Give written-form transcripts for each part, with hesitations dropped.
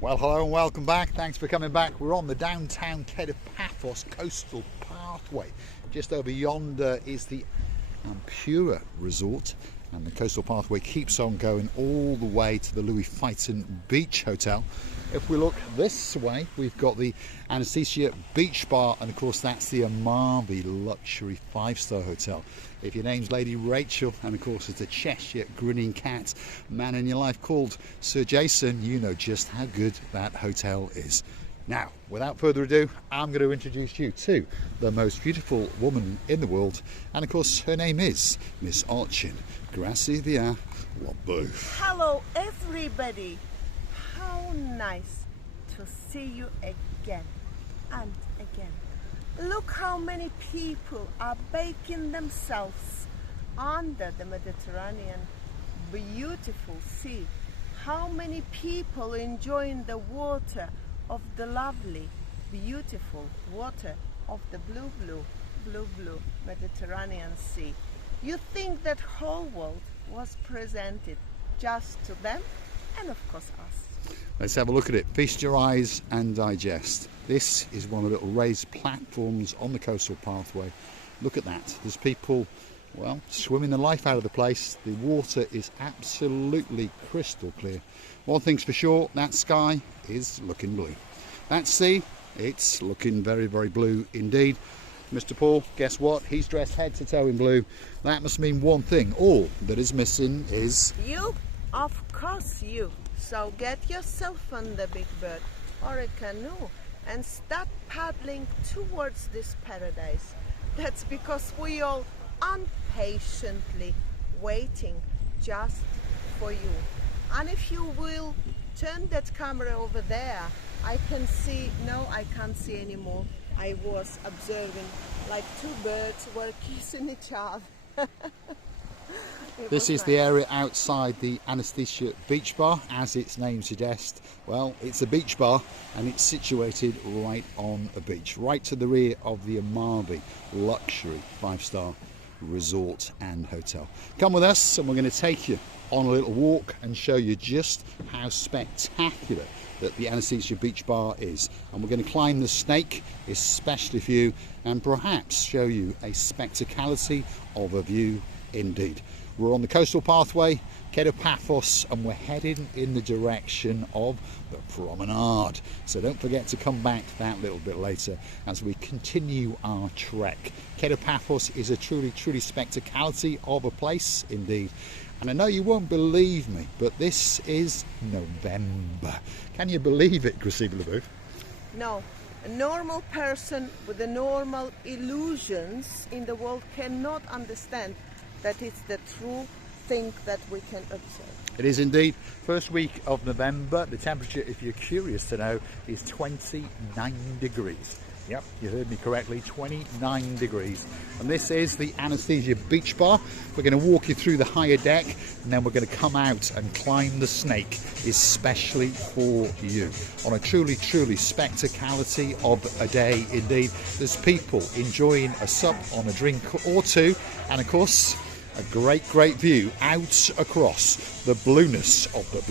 Well, hello and welcome back. Thanks for coming back. We're on the downtown Kato Paphos coastal pathway. Just over yonder is the Ampura Resort, and the coastal pathway keeps on going all the way to the Louis Vuitton Beach Hotel. If we look this way, we've got the Anesthesia Beach Bar, and of course that's the Amavi luxury 5-star hotel. If your name's Lady Rachel, and of course it's a Cheshire grinning cat man in your life called Sir Jason, you know just how good that hotel is. Now, without further ado, I'm going to introduce you to the most beautiful woman in the world, and of course her name is Miss Archin. Grazie via Labouf. Hello everybody, how nice to see you again and again. Look how many people are baking themselves under the Mediterranean beautiful sea. How many people enjoying the water of the lovely, beautiful water of the blue Mediterranean Sea. You think that whole world was presented just to them, and of course us. Let's have a look at it. Feast your eyes and digest. This is one of the little raised platforms on the coastal pathway. Look at that. There's people, well, swimming the life out of the place. The water is absolutely crystal clear. One thing's for sure, that sky is looking blue. That sea, it's looking very, very blue indeed. Mr. Paul, guess what? He's dressed head to toe in blue. That must mean one thing. All that is missing is... You? Of course you. So get yourself on the big bird or a canoe and start paddling towards this paradise. That's because we all impatiently waiting just for you. And if you will turn that camera over there, I can see, no, I can't see anymore. I was observing like two birds were kissing each other. This is the area outside the Anesthesia Beach Bar, as its name suggests. Well, it's a beach bar and it's situated right on a beach, right to the rear of the Amavi luxury 5-star resort and hotel. Come with us and we're going to take you on a little walk and show you just how spectacular that the Anesthesia Beach Bar is. And we're going to climb the snake, especially for you, and perhaps show you a spectacality of a view indeed. We're on the coastal pathway, Kato Paphos, and we're heading in the direction of the promenade. So don't forget to come back that little bit later as we continue our trek. Kato Paphos is a truly spectacality of a place indeed. And I know you won't believe me, but this is November. Can you believe it, Gracie Labouf? No, a normal person with the normal illusions in the world cannot understand that it's the true thing that we can observe. It is indeed. First week of November, the temperature, if you're curious to know, is 29 degrees. Yep, you heard me correctly, 29 degrees. And this is the Anesthesia Beach Bar. We're going to walk you through the higher deck, and then we're going to come out and climb the snake, especially for you. On a truly spectacality of a day indeed. There's people enjoying a sup on a drink or two, and of course, a great view out across the blueness of the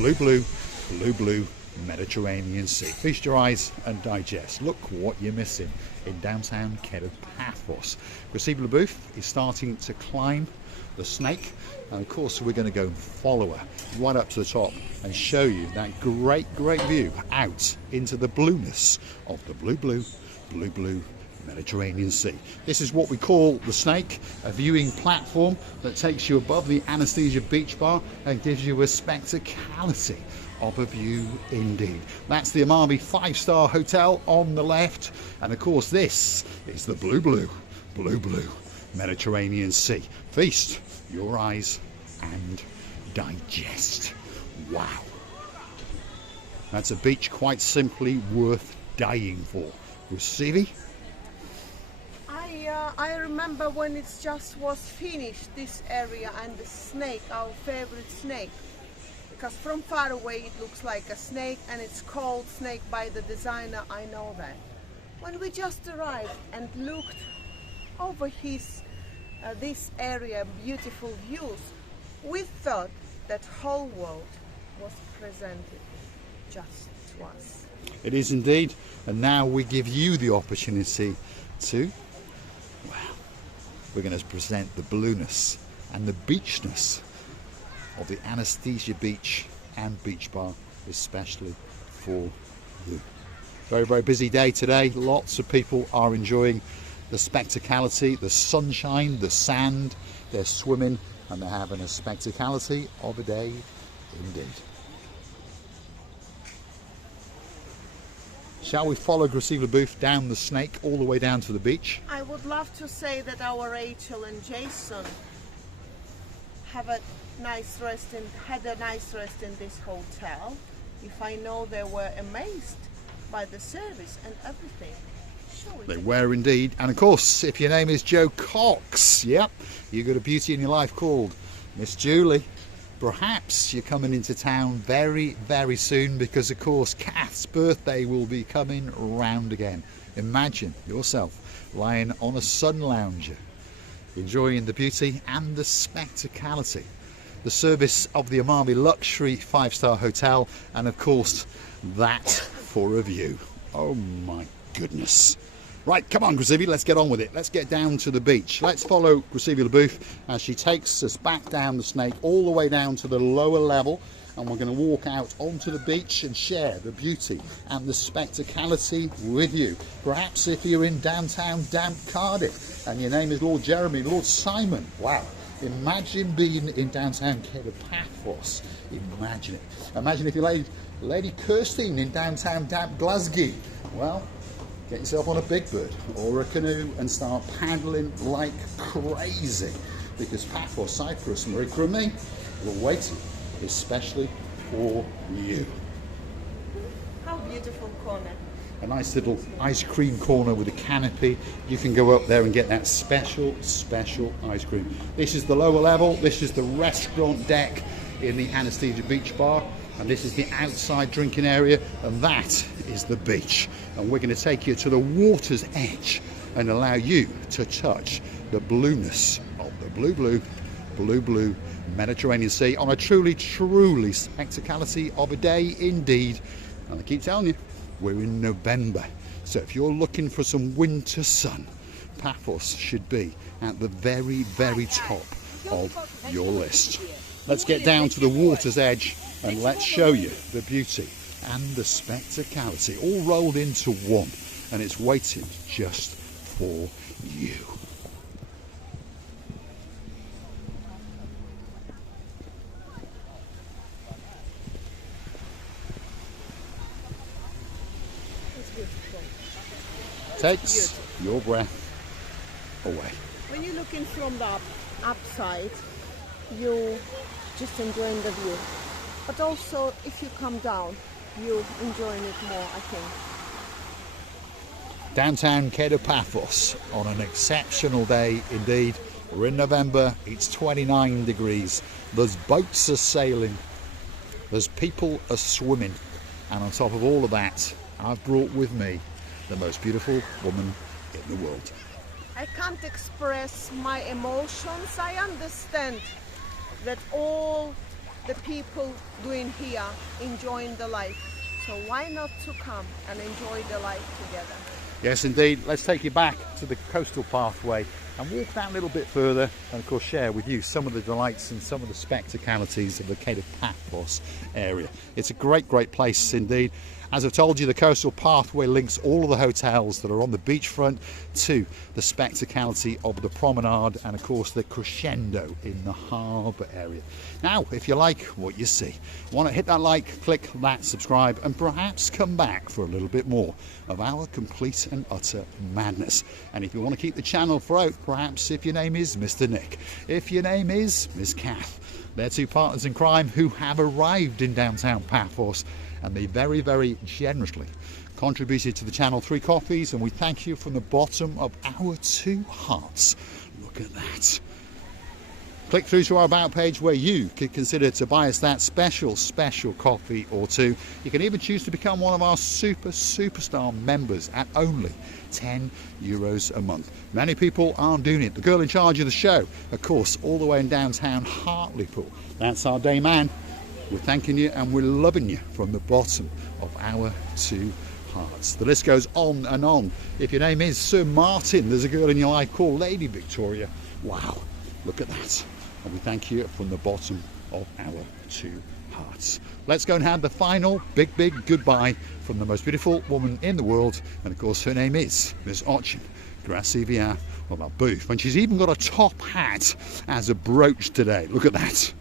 blue Mediterranean Sea. Feast your eyes and digest. Look what you're missing in downtown Kato Paphos. Gracie Labouf is starting to climb the snake, and of course we're going to go and follow her right up to the top and show you that great view out into the blueness of the blue Mediterranean Sea. This is what we call the snake, a viewing platform that takes you above the Anesthesia Beach Bar and gives you a spectacality of a view indeed. That's the Amavi 5-star hotel on the left, and of course this is the blue Mediterranean Sea. Feast your eyes and digest. Wow, that's a beach quite simply worth dying for. Receivy? I remember when it just was finished, this area, and the snake, our favorite snake. Because from far away it looks like a snake, and it's called snake by the designer, I know that. When we just arrived and looked over this area, beautiful views, we thought that whole world was presented just to us. It is indeed. And now we give you the opportunity to, well, we're going to present the blueness and the beachness of the Anesthesia Beach and Beach Bar, especially for you. Very, very busy day today. Lots of people are enjoying the spectacality, the sunshine, the sand. They're swimming and they're having a spectacality of a day indeed. Shall we follow Gracila Booth down the snake all the way down to the beach? I would love to say that our Rachel and Jason had a nice rest in this hotel. If I know they were amazed by the service and everything. They were indeed. And of course, if your name is Joe Cox, yep, you've got a beauty in your life called Miss Julie. Perhaps you're coming into town very, very soon because, of course, Kath's birthday will be coming round again. Imagine yourself lying on a sun lounger, enjoying the beauty and the spectacality, the service of the Amavi luxury 5-star hotel, and of course, that for a view. Oh my goodness. Right, come on, Gracila, let's get on with it. Let's get down to the beach. Let's follow Gracila Booth as she takes us back down the snake all the way down to the lower level, and we're going to walk out onto the beach and share the beauty and the spectacality with you. Perhaps if you're in downtown damp Cardiff and your name is Lord Jeremy, Lord Simon, wow. Imagine being in downtown Paphos. Imagine it. Imagine if you're Lady Kirstine in downtown damp Glasgow. Well, get yourself on a big bird or a canoe and start paddling like crazy, because Paphos Cyprus, Marika and me, we're waiting especially for you. How beautiful corner. A nice little ice cream corner with a canopy. You can go up there and get that special ice cream. This is the lower level. This is the restaurant deck in the Anesthesia Beach Bar. And this is the outside drinking area, and that is the beach. And we're going to take you to the water's edge and allow you to touch the blueness of the blue Mediterranean Sea on a truly spectacality of a day indeed. And I keep telling you, we're in November. So if you're looking for some winter sun, Paphos should be at the very, very top of your list. Let's get down to the water's edge and let's show you the beauty and the spectacality all rolled into one, and it's waiting just for you. Takes your breath away. When you're looking from the upside, you just enjoying the view. But also, if you come down, you're enjoying it more, I think. Downtown Kato Paphos on an exceptional day indeed. We're in November, it's 29 degrees. There's boats are sailing, there's people are swimming, and on top of all of that, I've brought with me the most beautiful woman in the world. I can't express my emotions. I understand that all the people doing here enjoying the life, so why not to come and enjoy the life together? Yes indeed. Let's take you back to the coastal pathway and walk that a little bit further, and of course share with you some of the delights and some of the spectacalities of the Kato Paphos area. It's a great place indeed. As I've told you, the coastal pathway links all of the hotels that are on the beachfront to the spectacality of the promenade and of course the crescendo in the harbour area. Now, if you like what you see, want to hit that like, click that subscribe, and perhaps come back for a little bit more of our complete and utter madness. And if you want to keep the channel afloat, perhaps if your name is Mr. Nick, if your name is Miss Kath, they're two partners in crime who have arrived in downtown Paphos, and they very, very generously contributed to the channel 3 coffees, and we thank you from the bottom of our 2 hearts. Look at that. Click through to our About page where you could consider to buy us that special coffee or 2. You can even choose to become one of our superstar members at only €10 a month. Many people aren't doing it. The girl in charge of the show, of course, all the way in downtown Hartlepool. That's our day man, We're thanking you and we're loving you from the bottom of our two hearts. The list goes on and on. If your name is Sir Martin, there's a girl in your life called Lady Victoria. Wow, look at that. And we thank you from the bottom of our two hearts. Let's go and have the final big goodbye from the most beautiful woman in the world, and of course her name is Miss Ochin Gracivia of our booth, and she's even got a top hat as a brooch today. Look at that.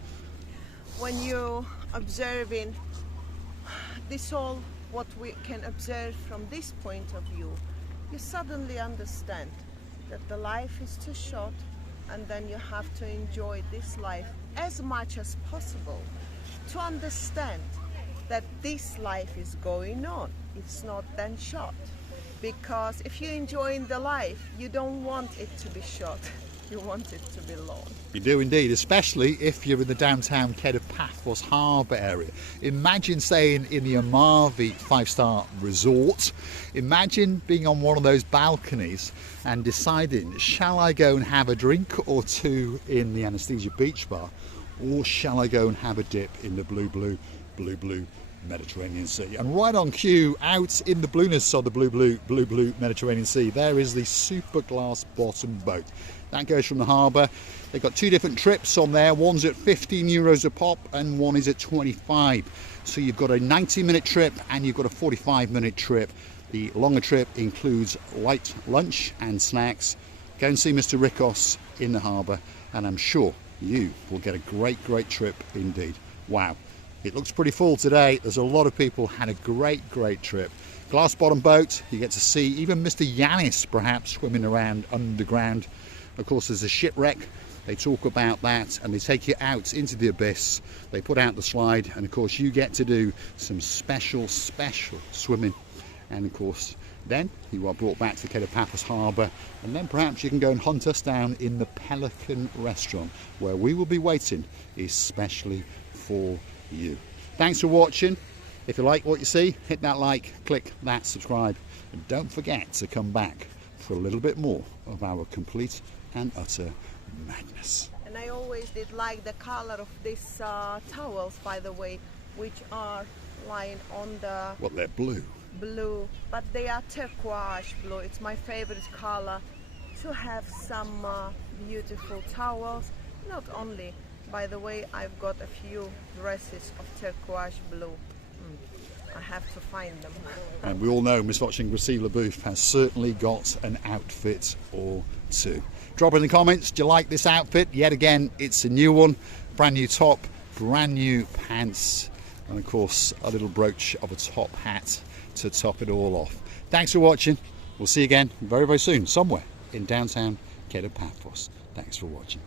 When you're observing this, all what we can observe from this point of view, you suddenly understand that the life is too short, and then you have to enjoy this life as much as possible to understand that this life is going on. It's not then short, because if you're enjoying the life, you don't want it to be short, you want it to be long. You do indeed, especially if you're in the downtown Kato Paphos harbour area. Imagine staying in the Amavi 5-star resort. Imagine being on one of those balconies and deciding, shall I go and have a drink or two in the Anesthesia Beach Bar, or shall I go and have a dip in the blue Mediterranean Sea? And right on cue, out in the blueness of the blue Mediterranean Sea, there is the super glass bottom boat. That goes from the harbour. They've got two different trips on there. One's at 15 euros a pop and one is at 25. So you've got a 90-minute trip and you've got a 45-minute trip. The longer trip includes light lunch and snacks. Go and see Mr. Rikos in the harbour, and I'm sure you will get a great trip indeed. Wow, it looks pretty full today. There's a lot of people had a great trip. Glass bottom boat, you get to see even Mr. Yanis perhaps swimming around underground. Of course, there's a shipwreck. They talk about that and they take you out into the abyss. They put out the slide, and of course you get to do some special swimming. And of course then you are brought back to Kato Paphos harbour, and then perhaps you can go and hunt us down in the Pelican restaurant, where we will be waiting especially for you. Thanks for watching. If you like what you see, hit that like, click that subscribe, and don't forget to come back for a little bit more of our complete and utter madness. And I always did like the color of these towels, by the way, which are lying on the... Well, they're blue, but they are turquoise blue. It's my favorite color to have some beautiful towels. Not only, by the way, I've got a few dresses of turquoise blue. I have to find them. And we all know Miss Ochin Gracivia Booth has certainly got an outfit or two. Drop in the comments, do you like this outfit? Yet again, it's a new one. Brand new top, brand new pants, and of course a little brooch of a top hat to top it all off. Thanks for watching. We'll see you again very soon, somewhere in downtown Kato Paphos. Thanks for watching.